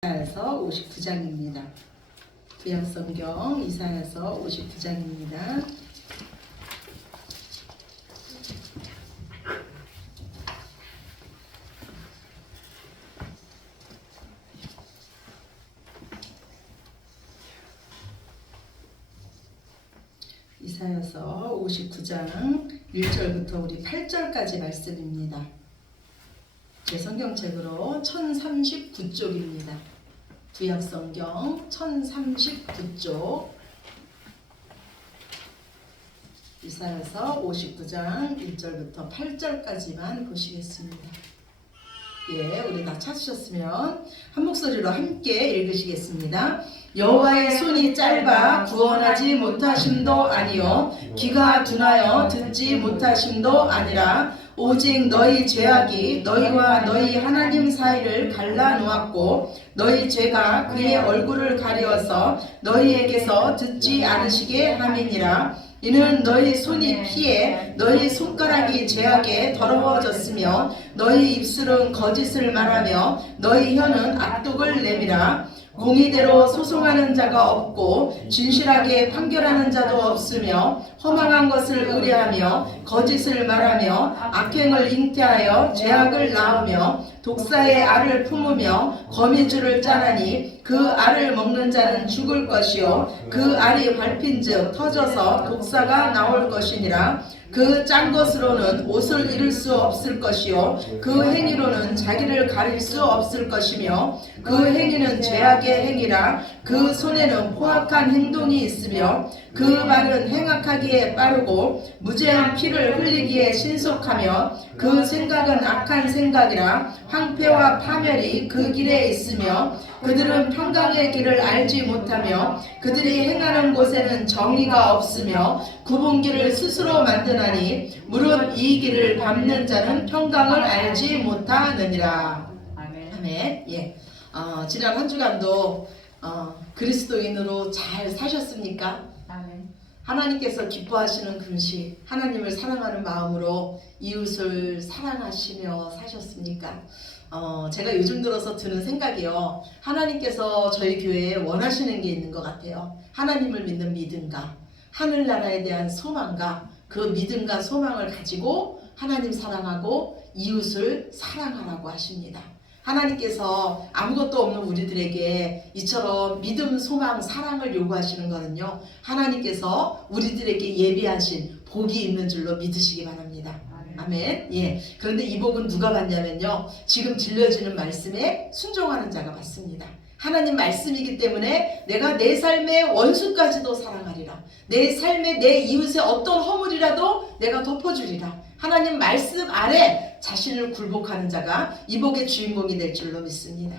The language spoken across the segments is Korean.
이사야서 59장입니다. 구약성경 이사야서 59장입니다. 이사야서 59장 1절부터 우리 8절까지 말씀입니다. 제 성경책으로 1039쪽입니다. 구약성경 1039쪽 이사야서 59장 1절부터 8절까지만 보시겠습니다. 예, 우리 다 찾으셨으면 한 목소리로 함께 읽으시겠습니다. 여호와의 손이 짧아 구원하지 못하심도 아니요 귀가 둔하여 듣지 못하심도 아니라 오직 너희 죄악이 너희와 너희 하나님 사이를 갈라놓았고 너희 죄가 그의 얼굴을 가리어서 너희에게서 듣지 않으시게 함이니라. 이는 너희 손이 피해 너희 손가락이 죄악에 더러워졌으며 너희 입술은 거짓을 말하며 너희 혀는 악독을 내밀어 공의대로 소송하는 자가 없고 진실하게 판결하는 자도 없으며 허망한 것을 의뢰하며 거짓을 말하며 악행을 잉태하여 죄악을 낳으며 독사의 알을 품으며 거미줄을 짜나니 그 알을 먹는 자는 죽을 것이요 그 알이 밟힌즉 터져서 독사가 나올 것이니라. 그 짠 것으로는 옷을 잃을 수 없을 것이요 그 행위로는 자기를 가릴 수 없을 것이며 그 행위는 죄악의 행위라. 그 손에는 포악한 행동이 있으며 그 말은 행악하기에 빠르고 무죄한 피를 흘리기에 신속하며 그 생각은 악한 생각이라. 황폐와 파멸이 그 길에 있으며 그들은 평강의 길을 알지 못하며 그들이 행하는 곳에는 정의가 없으며 굽은 길을 스스로 만드나니 무릇 이 길을 밟는 자는 평강을 알지 못하느니라. 아멘. 예. 지난 한 주간도 그리스도인으로 잘 사셨습니까? 아멘. 하나님께서 기뻐하시는 금식, 하나님을 사랑하는 마음으로 이웃을 사랑하시며 사셨습니까? 제가 요즘 들어서 드는 생각이요. 하나님께서 저희 교회에 원하시는 게 있는 것 같아요. 하나님을 믿는 믿음과 하늘나라에 대한 소망과 그 믿음과 소망을 가지고 하나님 사랑하고 이웃을 사랑하라고 하십니다. 하나님께서 아무것도 없는 우리들에게 이처럼 믿음, 소망, 사랑을 요구하시는 것은요. 하나님께서 우리들에게 예비하신 복이 있는 줄로 믿으시기 바랍니다. 아멘. 예. 그런데 이 복은 누가 받냐면요. 지금 들려지는 말씀에 순종하는 자가 받습니다. 하나님 말씀이기 때문에 내가 내 삶의 원수까지도 사랑하리라. 내 삶에 내 이웃의 어떤 허물이라도 내가 덮어주리라. 하나님 말씀 아래 자신을 굴복하는 자가 이 복의 주인공이 될 줄로 믿습니다.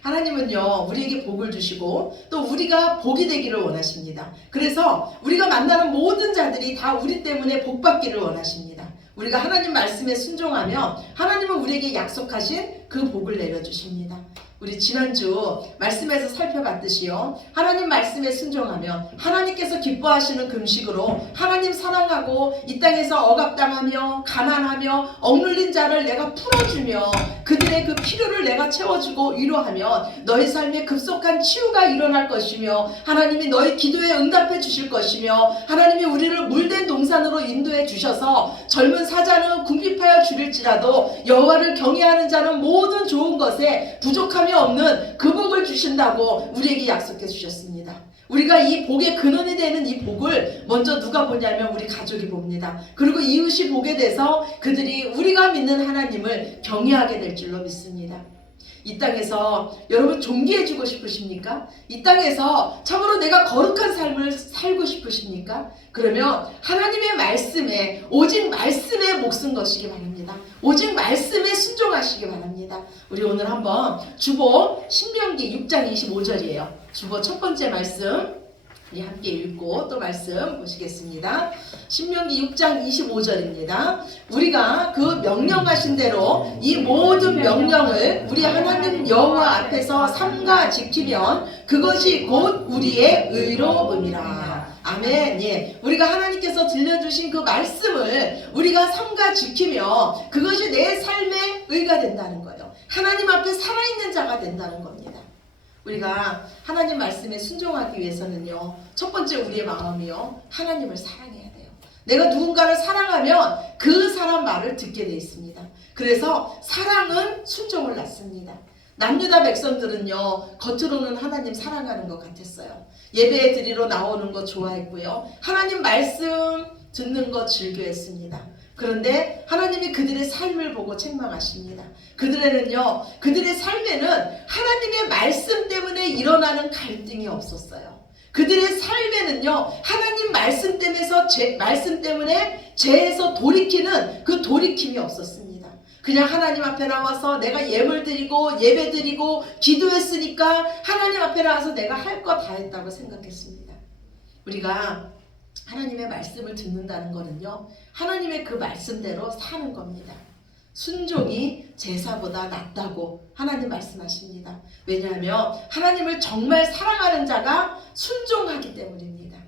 하나님은요 우리에게 복을 주시고 또 우리가 복이 되기를 원하십니다. 그래서 우리가 만나는 모든 자들이 다 우리 때문에 복 받기를 원하십니다. 우리가 하나님 말씀에 순종하면 하나님은 우리에게 약속하신 그 복을 내려주십니다. 우리 지난주 말씀에서 살펴봤듯이요. 하나님 말씀에 순종하면 하나님께서 기뻐하시는 금식으로 하나님 사랑하고 이 땅에서 억압당하며 가난하며 억눌린 자를 내가 풀어주며 그들의 그 필요를 내가 채워주고 위로하면 너희 삶에 급속한 치유가 일어날 것이며 하나님이 너희 기도에 응답해 주실 것이며 하나님이 우리를 물된 동산으로 인도해 주셔서 젊은 사자는 궁핍하여 줄일지라도 여호와를 경외하는 자는 모든 좋은 것에 부족함이 없는 그 복을 주신다고 우리에게 약속해 주셨습니다. 우리가 이 복의 근원이 되는 이 복을 먼저 누가 보냐면 우리 가족이 봅니다. 그리고 이웃이 보게 돼서 그들이 우리가 믿는 하나님을 경외하게 될 줄로 믿습니다. 이 땅에서 여러분 존귀해지고 싶으십니까? 이 땅에서 참으로 내가 거룩한 삶을 살고 싶으십니까? 그러면 하나님의 말씀에 오직 말씀에 목숨 거시기 바랍니다. 오직 말씀에 순종하시기 바랍니다. 우리 오늘 한번 주보 신명기 6장 25절이에요. 주보 첫 번째 말씀 우리 함께 읽고 또 말씀 보시겠습니다. 신명기 6장 25절입니다. 우리가 그 명령하신 대로 이 모든 명령을 우리 하나님 여호와 앞에서 삼가 지키면 그것이 곧 우리의 의로움이라. 아멘. 예. 우리가 하나님께서 들려주신 그 말씀을 우리가 삼가 지키며 그것이 내 삶의 의가 된다는 거예요. 하나님 앞에 살아있는 자가 된다는 겁니다. 우리가 하나님 말씀에 순종하기 위해서는요, 첫 번째 우리의 마음이요, 하나님을 사랑해야 돼요. 내가 누군가를 사랑하면 그 사람 말을 듣게 돼 있습니다. 그래서 사랑은 순종을 낳습니다. 남유다 백성들은요, 겉으로는 하나님 사랑하는 것 같았어요. 예배 드리러 나오는 거 좋아했고요, 하나님 말씀 듣는 거 즐겨했습니다. 그런데 하나님이 그들의 삶을 보고 책망하십니다. 그들의 삶에는 하나님의 말씀 때문에 일어나는 갈등이 없었어요. 그들의 삶에는요, 하나님 말씀 때문에 죄에서 돌이키는 그 돌이킴이 없었습니다. 그냥 하나님 앞에 나와서 내가 예물 드리고 예배 드리고 기도했으니까 하나님 앞에 나와서 내가 할 거 다 했다고 생각했습니다. 우리가 하나님의 말씀을 듣는다는 거는요, 하나님의 그 말씀대로 사는 겁니다. 순종이 제사보다 낫다고 하나님 말씀하십니다. 왜냐하면 하나님을 정말 사랑하는 자가 순종하기 때문입니다.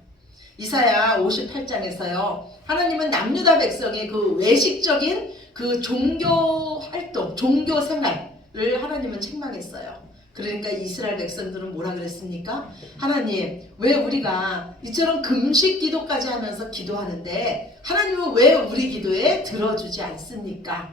이사야 58장에서요, 하나님은 남유다 백성의 그 외식적인 그 종교 활동, 종교 생활을 하나님은 책망했어요. 그러니까 이스라엘 백성들은 뭐라 그랬습니까? 하나님, 왜 우리가 이처럼 금식 기도까지 하면서 기도하는데 하나님은 왜 우리 기도에 들어주지 않습니까?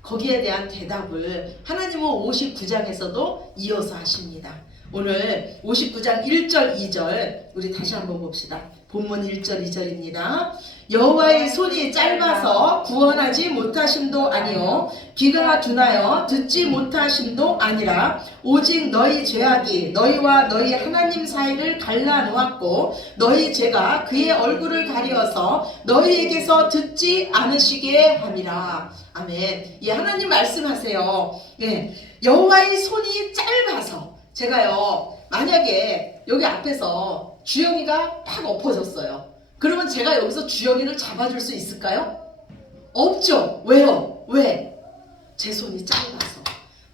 거기에 대한 대답을 하나님은 59장에서도 이어서 하십니다. 오늘 59장 1절 2절 우리 다시 한번 봅시다. 본문 1절 2절입니다. 여호와의 손이 짧아서 구원하지 못하심도 아니요 귀가 둔하여 듣지 못하심도 아니라 오직 너희 죄악이 너희와 너희 하나님 사이를 갈라놓았고 너희 죄가 그의 얼굴을 가리어서 너희에게서 듣지 않으시게 함이라. 아멘. 예, 하나님 말씀하세요. 예, 여호와의 손이 짧아서. 제가요, 만약에 여기 앞에서 주영이가 팍 엎어졌어요. 그러면 제가 여기서 주영이를 잡아줄 수 있을까요? 없죠. 왜요? 왜? 제 손이 짧아서.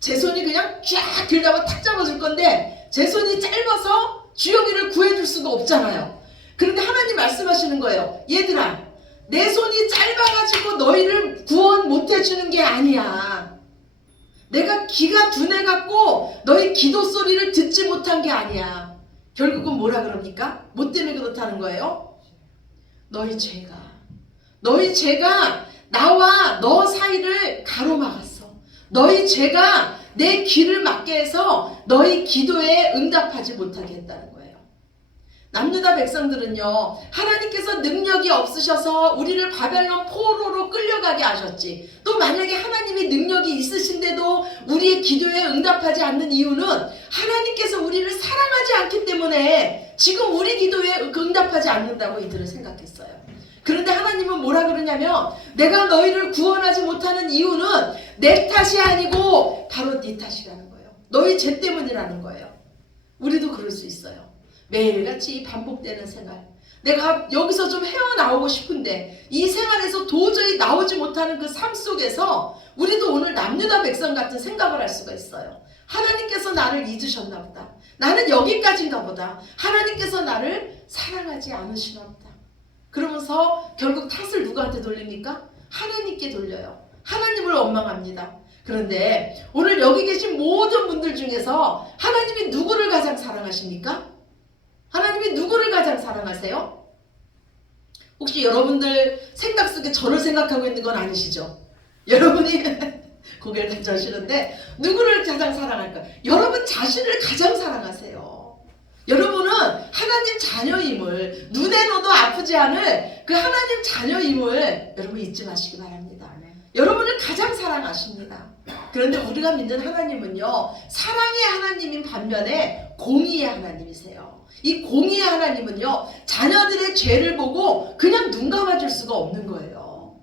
제 손이 그냥 쫙 들다가 탁 잡아줄 건데 제 손이 짧아서 주영이를 구해줄 수가 없잖아요. 그런데 하나님 말씀하시는 거예요. 얘들아, 내 손이 짧아가지고 너희를 구원 못해주는 게 아니야. 내가 귀가 둔해갖고 너희 기도 소리를 듣지 못한 게 아니야. 결국은 뭐라 그럽니까? 뭐 때문에 그렇다는 거예요? 너희 죄가 나와 너 사이를 가로막았어. 너희 죄가 내 귀를 막게 해서 너희 기도에 응답하지 못하게 했다는 거예요. 남유다 백성들은요, 하나님께서 능력이 없으셔서 우리를 바벨론 포로로 끌려가게 하셨지, 또 만약에 하나님이 능력이 있으신데도 우리의 기도에 응답하지 않는 이유는 하나님께서 우리를 사랑하지 않기 때문에 지금 우리 기도에 응답하지 않는다고 이들은 생각했어요. 그런데 하나님은 뭐라 그러냐면, 내가 너희를 구원하지 못하는 이유는 내 탓이 아니고 바로 네 탓이라는 거예요. 너희 죄 때문이라는 거예요. 우리도 그럴 수 있어요. 매일같이 반복되는 생활, 내가 여기서 좀 헤어나오고 싶은데 이 생활에서 도저히 나오지 못하는 그 삶 속에서 우리도 오늘 남유다 백성 같은 생각을 할 수가 있어요. 하나님께서 나를 잊으셨나 보다. 나는 여기까지인가 보다. 하나님께서 나를 사랑하지 않으시나 보다. 그러면서 결국 탓을 누구한테 돌립니까? 하나님께 돌려요. 하나님을 원망합니다. 그런데 오늘 여기 계신 모든 분들 중에서 하나님이 누구를 가장 사랑하십니까? 하나님이 누구를 가장 사랑하세요? 혹시 여러분들 생각 속에 저를 생각하고 있는 건 아니시죠? 여러분이 고개를 가져오시는데 누구를 가장 사랑할까? 여러분 자신을 가장 사랑하세요. 여러분은 하나님 자녀임을, 눈에 넣어도 아프지 않을 그 하나님 자녀임을 여러분 잊지 마시기 바랍니다. 여러분을 가장 사랑하십니다. 그런데 우리가 믿는 하나님은요, 사랑의 하나님인 반면에 공의의 하나님이세요. 이 공의의 하나님은요, 자녀들의 죄를 보고 그냥 눈 감아줄 수가 없는 거예요.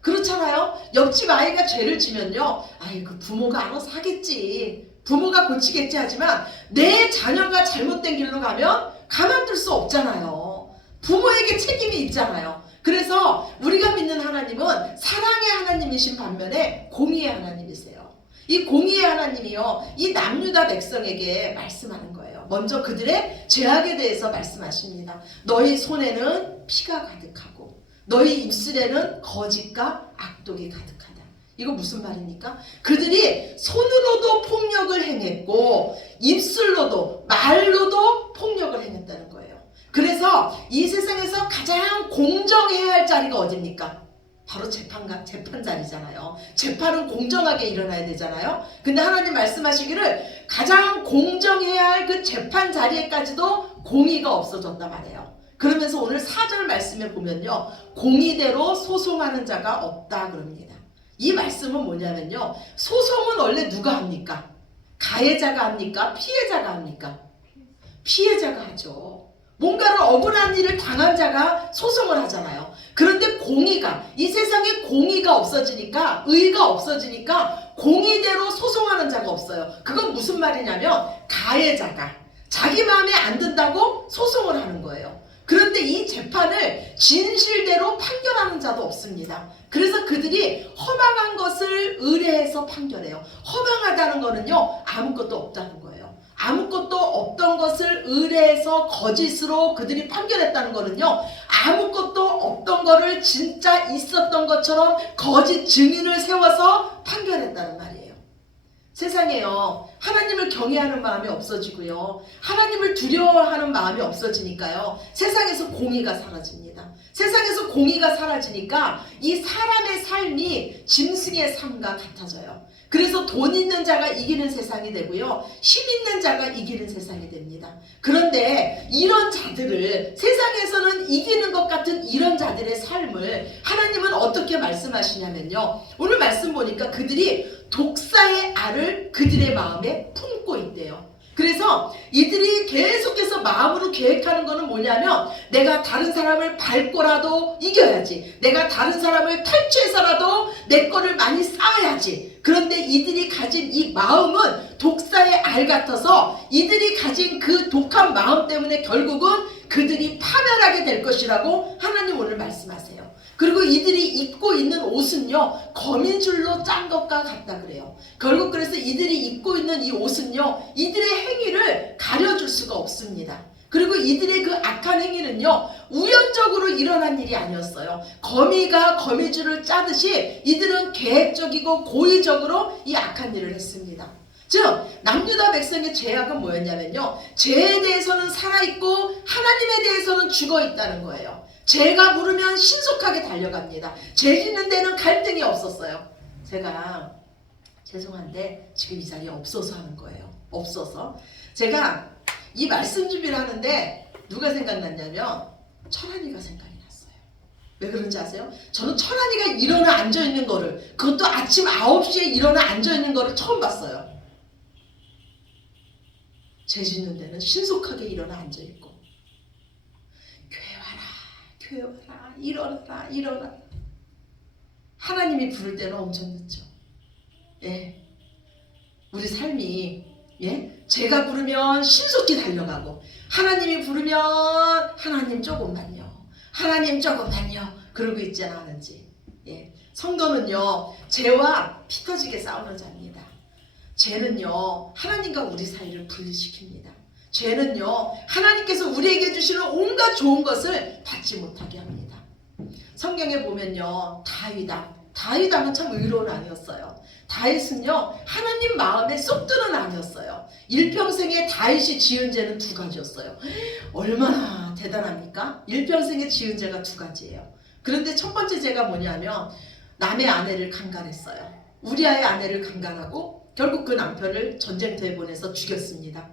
그렇잖아요. 옆집 아이가 죄를 지면요, 그 부모가 알아서 하겠지, 부모가 고치겠지 하지만 내 자녀가 잘못된 길로 가면 가만둘 수 없잖아요. 부모에게 책임이 있잖아요. 그래서 우리가 믿는 하나님은 사랑의 하나님이신 반면에 공의의 하나님이세요. 이 공의의 하나님이요, 이 남유다 백성에게 말씀하는 거예요. 먼저 그들의 죄악에 대해서 말씀하십니다. 너희 손에는 피가 가득하고 너희 입술에는 거짓과 악독이 가득하다. 이거 무슨 말입니까? 그들이 손으로도 폭력을 행했고 입술로도 말로도 폭력을 행했다는 거예요. 그래서 이 세상에서 가장 공정해야 할 자리가 어딥니까? 바로 재판 자리잖아요. 재판은 공정하게 일어나야 되잖아요. 근데 하나님 말씀하시기를 가장 공정해야 할 그 재판 자리에까지도 공의가 없어졌단 말이에요. 그러면서 오늘 4절 말씀에 보면요, 공의대로 소송하는 자가 없다 그럽니다. 이 말씀은 뭐냐면요, 소송은 원래 누가 합니까? 가해자가 합니까? 피해자가 합니까? 피해자가 하죠. 뭔가를 억울한 일을 당한 자가 소송을 하잖아요. 그런데 공의가, 이 세상에 공의가 없어지니까, 의가 없어지니까 공의대로 소송하는 자가 없어요. 그건 무슨 말이냐면 가해자가 자기 마음에 안 든다고 소송을 하는 거예요. 그런데 이 재판을 진실대로 판결하는 자도 없습니다. 그래서 그들이 허망한 것을 의뢰해서 판결해요. 허망하다는 거는요, 아무것도 없다는 거예요. 아무것도 없던 것을 의뢰해서 거짓으로 그들이 판결했다는 거는요, 아무것도 없던 거를 진짜 있었던 것처럼 거짓 증인을 세워서 판결했다는 말이에요. 세상에요, 하나님을 경외하는 마음이 없어지고요, 하나님을 두려워하는 마음이 없어지니까요, 세상에서 공의가 사라집니다. 세상에서 공의가 사라지니까 이 사람의 삶이 짐승의 삶과 같아져요. 그래서 돈 있는 자가 이기는 세상이 되고요, 힘 있는 자가 이기는 세상이 됩니다. 그런데 이런 자들을, 세상에서는 이기는 것 같은 이런 자들의 삶을 하나님은 어떻게 말씀하시냐면요, 오늘 말씀 보니까 그들이 독사의 알을 그들의 마음에 품고 있대요. 그래서 이들이 계속해서 마음으로 계획하는 거는 뭐냐면, 내가 다른 사람을 밟고라도 이겨야지, 내가 다른 사람을 탈취해서라도 내 거를 많이 쌓아야지. 그런데 이들이 가진 이 마음은 독사의 알 같아서 이들이 가진 그 독한 마음 때문에 결국은 그들이 파멸하게 될 것이라고 하나님 오늘 말씀하세요. 그리고 이들이 입고 있는 옷은요, 거미줄로 짠 것과 같다 그래요. 결국 그래서 이들이 입고 있는 이 옷은요, 이들의 행위를 가려줄 수가 없습니다. 그리고 이들의 그 악한 행위는요, 우연적으로 일어난 일이 아니었어요. 거미가 거미줄을 짜듯이 이들은 계획적이고 고의적으로 이 악한 일을 했습니다. 즉 남유다 백성의 죄악은 뭐였냐면요, 죄에 대해서는 살아있고 하나님에 대해서는 죽어있다는 거예요. 죄가 부르면 신속하게 달려갑니다. 죄 짓는 데는 갈등이 없었어요. 제가 죄송한데 지금 이 자리에 없어서 하는 거예요. 없어서. 제가 이 말씀 준비를 하는데 누가 생각났냐면 철한이가 생각이 났어요. 왜 그런지 아세요? 저는 철한이가 일어나 앉아있는 거를, 그것도 아침 9시에 일어나 앉아있는 거를 처음 봤어요. 죄 짓는 데는 신속하게 일어나 앉아있고, 교회 와라, 일어나라, 일어나. 하나님이 부를 때는 엄청 늦죠. 예, 우리 삶이, 예, 제가 부르면 신속히 달려가고, 하나님이 부르면 하나님 조금만요, 하나님 조금만요, 그러고 있지 않은지. 예, 성도는요, 죄와 피 터지게 싸우는 자입니다. 죄는요, 하나님과 우리 사이를 분리시킵니다. 죄는요, 하나님께서 우리에게 주시는 온갖 좋은 것을 받지 못하게 합니다. 성경에 보면요, 다윗왕은 참 의로운 왕이었어요. 다윗은요, 하나님 마음에 쏙 드는 왕이었어요. 일평생에 다윗이 지은 죄는 2가지였어요. 얼마나 대단합니까? 일평생에 지은 죄가 2가지예요. 그런데 첫 번째 죄가 뭐냐면 남의 아내를 강간했어요. 우리아의 아내를 강간하고 결국 그 남편을 전쟁터에 보내서 죽였습니다.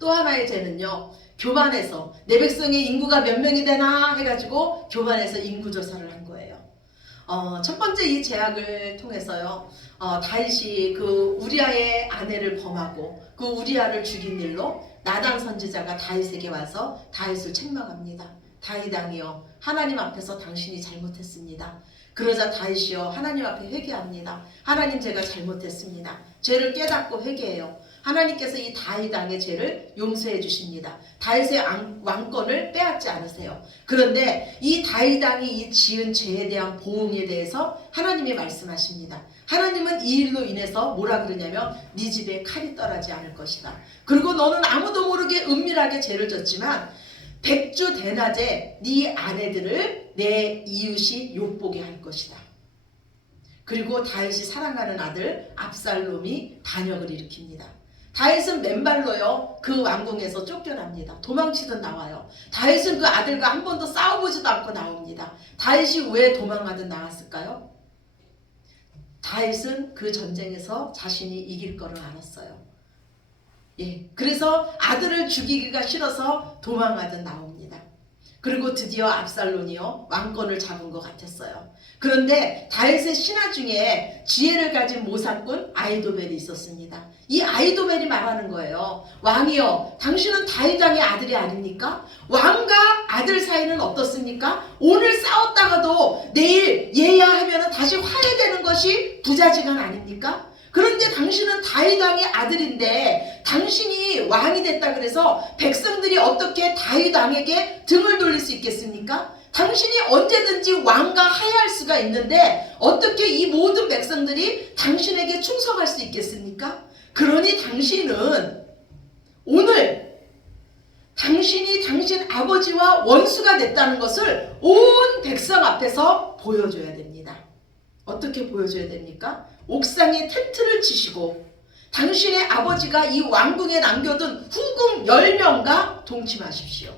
또 하나의 죄는요, 교만해서 내 백성의 인구가 몇 명이 되나 해가지고 교만해서 인구조사를 한 거예요. 첫 번째 이 죄악을 통해서요, 다윗이 그 우리아의 아내를 범하고 그 우리아를 죽인 일로 나단 선지자가 다윗에게 와서 다윗을 책망합니다. 다윗 왕이여, 하나님 앞에서 당신이 잘못했습니다. 그러자 다윗이요, 하나님 앞에 회개합니다. 하나님, 제가 잘못했습니다. 죄를 깨닫고 회개해요. 하나님께서 이 다윗 왕의 죄를 용서해 주십니다. 다윗의 왕권을 빼앗지 않으세요. 그런데 이 다윗 왕이 이 지은 죄에 대한 보응에 대해서 하나님이 말씀하십니다. 하나님은 이 일로 인해서 뭐라 그러냐면 네 집에 칼이 떠나지 않을 것이다. 그리고 너는 아무도 모르게 은밀하게 죄를 졌지만 백주 대낮에 네 아내들을 내 이웃이 욕보게 할 것이다. 그리고 다윗이 사랑하는 아들 압살롬이 반역을 일으킵니다. 다윗은 맨발로요 그 왕궁에서 쫓겨납니다. 도망치듯 나와요. 다윗은 그 아들과 한 번도 싸워보지도 않고 나옵니다. 다윗이 왜 도망하듯 나왔을까요? 다윗은 그 전쟁에서 자신이 이길 거를 알았어요. 예, 그래서 아들을 죽이기가 싫어서 도망하듯 나옵니다. 그리고 드디어 압살롬이요 왕권을 잡은 것 같았어요. 그런데 다윗의 신하 중에 지혜를 가진 모사꾼 아히도벨이 있었습니다. 이 아히도벨이 말하는 거예요. 왕이여, 당신은 다윗 왕의 아들이 아닙니까? 왕과 아들 사이는 어떻습니까? 오늘 싸웠다가도 내일 예야하면 다시 화해되는 것이 부자지간 아닙니까? 그런데 당신은 다윗 왕의 아들인데 당신이 왕이 됐다 그래서 백성들이 어떻게 다윗 왕에게 등을 돌릴 수 있겠습니까? 당신이 언제든지 왕과 화해할 수가 있는데 어떻게 이 모든 백성들이 당신에게 충성할 수 있겠습니까? 그러니 당신은 오늘 당신이 당신 아버지와 원수가 됐다는 것을 온 백성 앞에서 보여줘야 됩니다. 어떻게 보여줘야 됩니까? 옥상에 텐트를 치시고 당신의 아버지가 이 왕궁에 남겨둔 후궁 10명과 동침하십시오.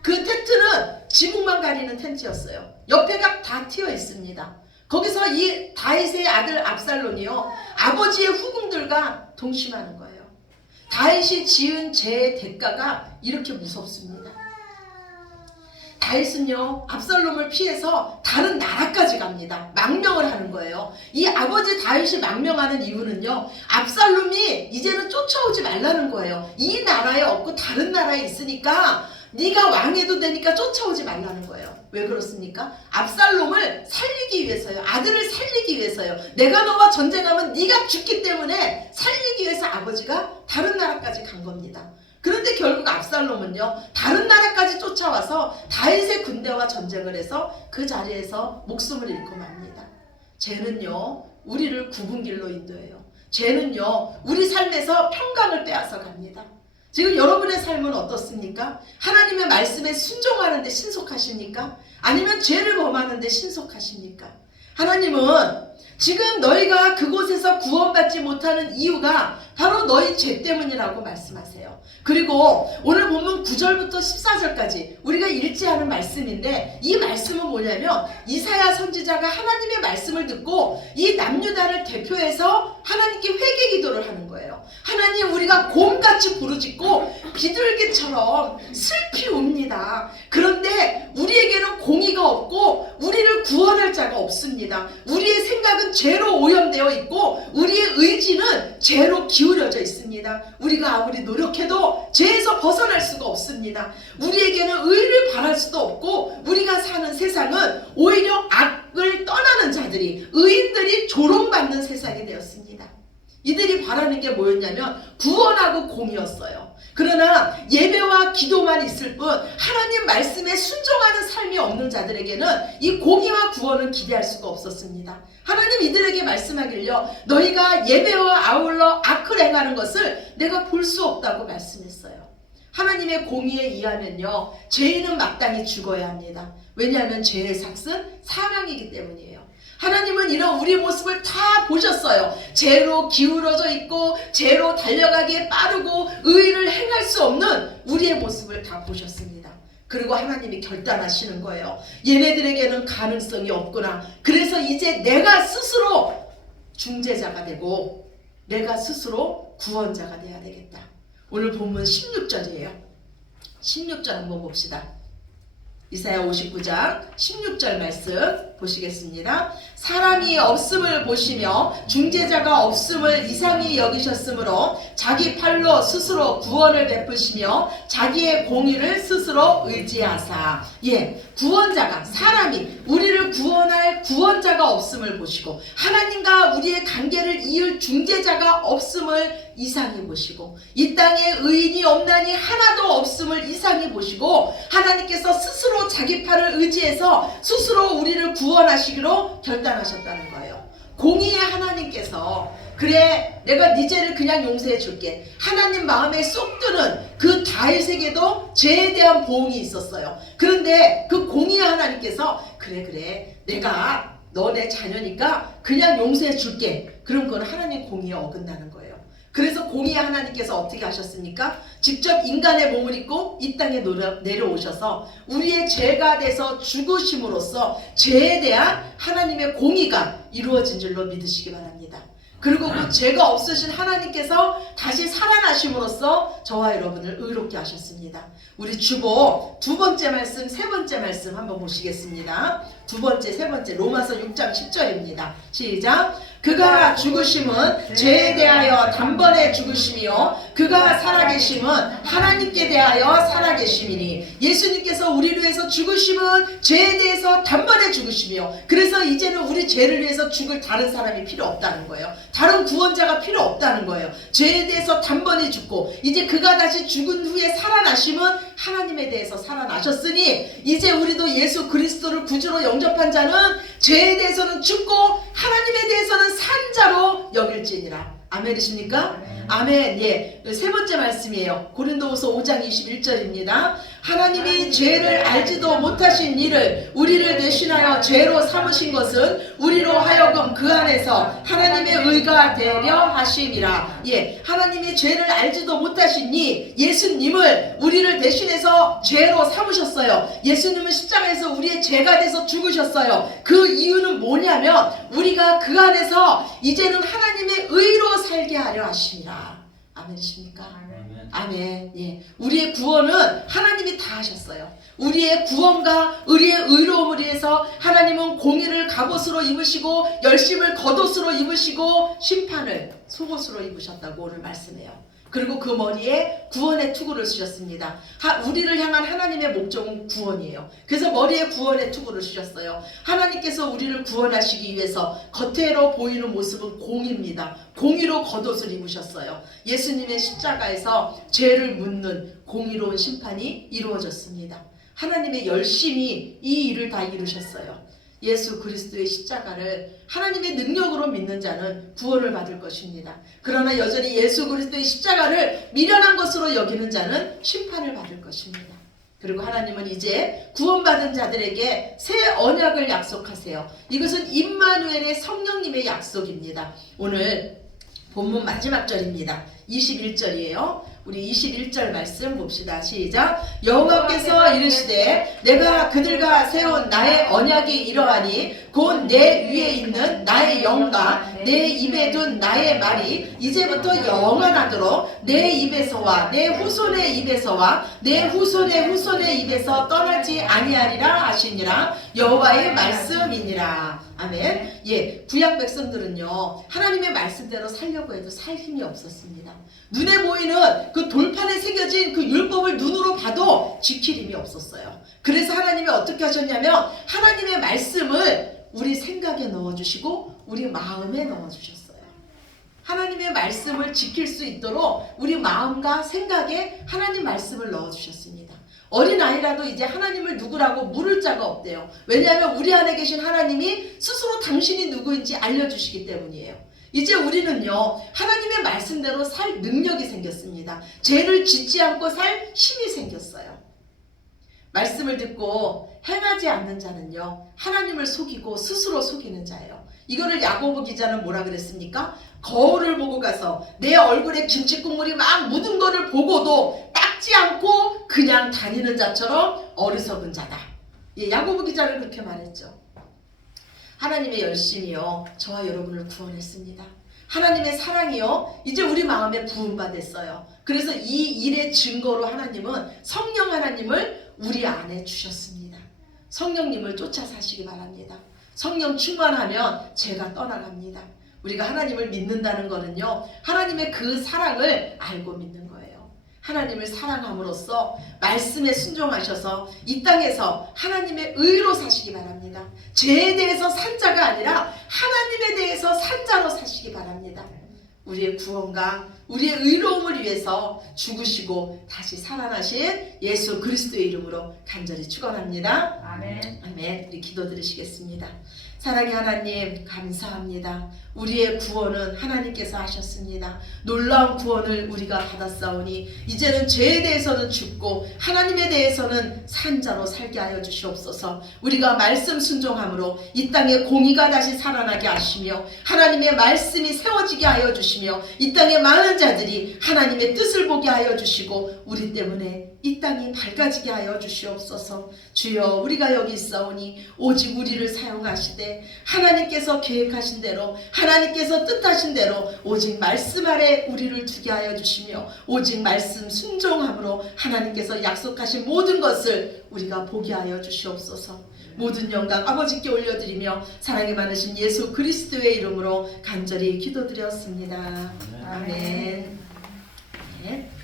그 텐트는 지붕만 가리는 텐트였어요. 옆에가 다 트여 있습니다. 거기서 이 다윗의 아들 압살롬이요 아버지의 후궁들과 동침하는 거예요. 다윗이 지은 죄의 대가가 이렇게 무섭습니다. 다윗은요 압살롬을 피해서 다른 나라까지 갑니다. 망명을 하는 거예요. 이 아버지 다윗이 망명하는 이유는요 압살롬이 이제는 쫓아오지 말라는 거예요. 이 나라에 없고 다른 나라에 있으니까 네가 왕해도 되니까 쫓아오지 말라는 거예요. 왜 그렇습니까? 압살롬을 살리기 위해서요. 아들을 살리기 위해서요. 내가 너와 전쟁하면 네가 죽기 때문에 살리기 위해서 아버지가 다른 나라까지 간 겁니다. 그런데 결국 압살롬은요 다른 나라까지 쫓아와서 다윗의 군대와 전쟁을 해서 그 자리에서 목숨을 잃고 맙니다. 죄는요 우리를 굽은 길로 인도해요. 죄는요 우리 삶에서 평강을 빼앗아 갑니다. 지금 여러분의 삶은 어떻습니까? 하나님의 말씀에 순종하는데 신속하십니까? 아니면 죄를 범하는데 신속하십니까? 하나님은 지금 너희가 그곳에서 구원받지 못하는 이유가 바로 너희 죄 때문이라고 말씀하세요. 그리고 오늘 본문 9절부터 14절까지 우리가 읽지 않은 말씀인데 이 말씀은 뭐냐면 이사야 선지자가 하나님의 말씀을 듣고 이 남유다를 대표해서 하나님께 회개 기도를 하는 거예요. 하나님 우리가 곰같이 부르짖고 비둘기처럼 슬피 웁니다. 그런데 우리에게는 공의가 없고 우리를 구원할 자가 없습니다. 우리의 생각은 죄로 오염되어 있고 우리의 의지는 죄로 기울여져 있습니다. 우리가 아무리 노력해도 죄에서 벗어날 수가 없습니다. 우리에게는 의를 바랄 수도 없고 우리가 사는 세상은 오히려 악을 떠나는 자들이 의인들이 조롱받는 세상이 되었습니다. 이들이 바라는 게 뭐였냐면 구원하고 공이었어요. 그러나 예배와 기도만 있을 뿐 하나님 말씀에 순종하는 삶이 없는 자들에게는 이 공의와 구원은 기대할 수가 없었습니다. 하나님 이들에게 말씀하길요 너희가 예배와 아울러 악을 행하는 것을 내가 볼 수 없다고 말씀했어요. 하나님의 공의에 의하면요 죄인은 마땅히 죽어야 합니다. 왜냐하면 죄의 삭은 사망이기 때문이에요. 하나님은 이런 우리 모습을 다 보셨어요. 죄로 기울어져 있고 죄로 달려가기에 빠르고 의를 행할 수 없는 우리의 모습을 다 보셨습니다. 그리고 하나님이 결단하시는 거예요. 얘네들에게는 가능성이 없구나. 그래서 이제 내가 스스로 중재자가 되고 내가 스스로 구원자가 돼야 되겠다. 오늘 본문 16절이에요. 16절 한번 봅시다. 이사야 59장 16절 말씀 보시겠습니다. 사람이 없음을 보시며 중재자가 없음을 이상히 여기셨으므로 자기 팔로 스스로 구원을 베푸시며 자기의 공의를 스스로 의지하사. 구원자가 사람이 우리를 구원할 구원자가 없음을 보시고 하나님과 우리의 관계를 이을 중재자가 없음을 이상히 보시고 이 땅에 의인이 없나니 하나도 없음을 이상히 보시고 하나님께서 스스로 자기 팔을 의지해서 스스로 우리를 구원하시기로 결단하셨다는 거예요. 공의의 하나님께서 그래 내가 네 죄를 그냥 용서해 줄게. 하나님 마음에 쏙 드는 그 다윗에게도 죄에 대한 보응이 있었어요. 그런데 그 공의의 하나님께서 그래 내가 너 내 자녀니까 그냥 용서해 줄게. 그럼 그건 하나님 공의에 어긋나는 거예요. 그래서 공의의 하나님께서 어떻게 하셨습니까? 직접 인간의 몸을 입고 이 땅에 내려오셔서 우리의 죄가 돼서 죽으심으로써 죄에 대한 하나님의 공의가 이루어진 줄로 믿으시기 바랍니다. 그리고 그 죄가 없으신 하나님께서 다시 살아나심으로써 저와 여러분을 의롭게 하셨습니다. 우리 주보 두 번째 말씀, 세 번째 말씀 한번 보시겠습니다. 두 번째, 세 번째 로마서 6장 10절입니다. 시작. 그가 죽으심은 죄에 대하여 단번에 죽으심이요 그가 살아계심은 하나님께 대하여 살아계심이니 예수님께서 우리를 위해서 죽으심은 죄에 대해서 단번에 죽으심이요 그래서 이제는 우리 죄를 위해서 죽을 다른 사람이 필요 없다는 거예요. 다른 구원자가 필요 없다는 거예요. 죄에 대해서 단번에 죽고 이제 그가 다시 죽은 후에 살아나심은 하나님에 대해서 살아나셨으니 이제 우리도 예수 그리스도를 구주로 영접한 자는 죄에 대해서는 죽고 하나님에 대해서는 산 자로 여길지니라. 아멘이십니까? 아멘. 예. 세 번째 말씀이에요. 고린도후서 5장 21절입니다. 하나님이 죄를 알지도 못하신 이를 우리를 대신하여 죄로 삼으신 것은 우리로 하여금 그 안에서 하나님의 의가 되려 하심이라. 예. 하나님이 죄를 알지도 못하신 이 예수님을 우리를 대신해서 죄로 삼으셨어요. 예수님은 십자가에서 우리의 죄가 돼서 죽으셨어요. 그 이유는 뭐냐면 우리가 그 안에서 이제는 하나님의 의로 살게 하려 하심이라. 아멘이십니까? 아멘. 예. 우리의 구원은 하나님이 다 하셨어요. 우리의 구원과 우리의 의로움을 위해서 하나님은 공의를 갑옷으로 입으시고 열심을 겉옷으로 입으시고 심판을 속옷으로 입으셨다고 오늘 말씀해요. 그리고 그 머리에 구원의 투구를 쓰셨습니다. 우리를 향한 하나님의 목적은 구원이에요. 그래서 머리에 구원의 투구를 쓰셨어요. 하나님께서 우리를 구원하시기 위해서 겉으로 보이는 모습은 공의입니다. 공의로 겉옷을 입으셨어요. 예수님의 십자가에서 죄를 묻는 공의로운 심판이 이루어졌습니다. 하나님의 열심히 이 일을 다 이루셨어요. 예수 그리스도의 십자가를 하나님의 능력으로 믿는 자는 구원을 받을 것입니다. 그러나 여전히 예수 그리스도의 십자가를 미련한 것으로 여기는 자는 심판을 받을 것입니다. 그리고 하나님은 이제 구원받은 자들에게 새 언약을 약속하세요. 이것은 임마누엘의 성령님의 약속입니다. 오늘 본문 마지막 절입니다. 21절이에요. 우리 21절 말씀 봅시다. 시작. 여호와께서 이르시되 내가 그들과 세운 나의 언약이 이러하니 곧 내 위에 있는 나의 영과 내 입에 둔 나의 말이 이제부터 영원하도록 내 입에서와 내 후손의 입에서와 내 후손의 후손의 입에서 떠나지 아니하리라 하시니라. 여호와의 말씀이니라. 아멘. 예, 구약 백성들은요 하나님의 말씀대로 살려고 해도 살 힘이 없었습니다. 눈에 보이는 그 돌판에 새겨진 그 율법을 눈으로 봐도 지킬 힘이 없었어요. 그래서 하나님이 어떻게 하셨냐면 하나님의 말씀을 우리 생각에 넣어주시고 우리 마음에 넣어주셨어요. 하나님의 말씀을 지킬 수 있도록 우리 마음과 생각에 하나님 말씀을 넣어주셨습니다. 어린아이라도 이제 하나님을 누구라고 물을 자가 없대요. 왜냐하면 우리 안에 계신 하나님이 스스로 당신이 누구인지 알려주시기 때문이에요. 이제 우리는요 하나님의 말씀대로 살 능력이 생겼습니다. 죄를 짓지 않고 살 힘이 생겼어요. 말씀을 듣고 행하지 않는 자는요 하나님을 속이고 스스로 속이는 자예요. 이거를 야고보 기자는 뭐라 그랬습니까? 거울을 보고 가서 내 얼굴에 김치 국물이 막 묻은 거를 보고도 닦지 않고 그냥 다니는 자처럼 어리석은 자다. 예, 야고보 기자는 그렇게 말했죠. 하나님의 열심이요 저와 여러분을 구원했습니다. 하나님의 사랑이요 이제 우리 마음에 부음받았어요. 그래서 이 일의 증거로 하나님은 성령 하나님을 우리 안에 주셨습니다. 성령님을 쫓아 사시기 바랍니다. 성령 충만하면 죄가 떠나갑니다. 우리가 하나님을 믿는다는 것은요 하나님의 그 사랑을 알고 믿는 거예요. 하나님을 사랑함으로써 말씀에 순종하셔서 이 땅에서 하나님의 의로 사시기 바랍니다. 죄에 대해서 산 자가 아니라 하나님에 대해서 산 자로 사시기 바랍니다. 우리의 구원과 우리의 의로움을 위해서 죽으시고 다시 살아나신 예수 그리스도의 이름으로 간절히 축원합니다. 아멘. 아멘. 우리 기도 드리시겠습니다. 사랑의 하나님 감사합니다. 우리의 구원은 하나님께서 하셨습니다. 놀라운 구원을 우리가 받았사오니 이제는 죄에 대해서는 죽고 하나님에 대해서는 산 자로 살게 하여 주시옵소서. 우리가 말씀 순종함으로 이 땅에 공의가 다시 살아나게 하시며 하나님의 말씀이 세워지게 하여 주시며 이 땅에 많은 자들이 하나님의 뜻을 보게 하여 주시고 우리 때문에 이 땅이 밝아지게 하여 주시옵소서. 주여 우리가 여기 있사오니 오직 우리를 사용하시되 하나님께서 계획하신 대로 하나님께서 뜻하신 대로 오직 말씀 아래 우리를 두게 하여 주시며 오직 말씀 순종함으로 하나님께서 약속하신 모든 것을 우리가 보게 하여 주시옵소서. 모든 영광 아버지께 올려드리며 사랑이 많으신 예수 그리스도의 이름으로 간절히 기도드렸습니다. 아멘. 네.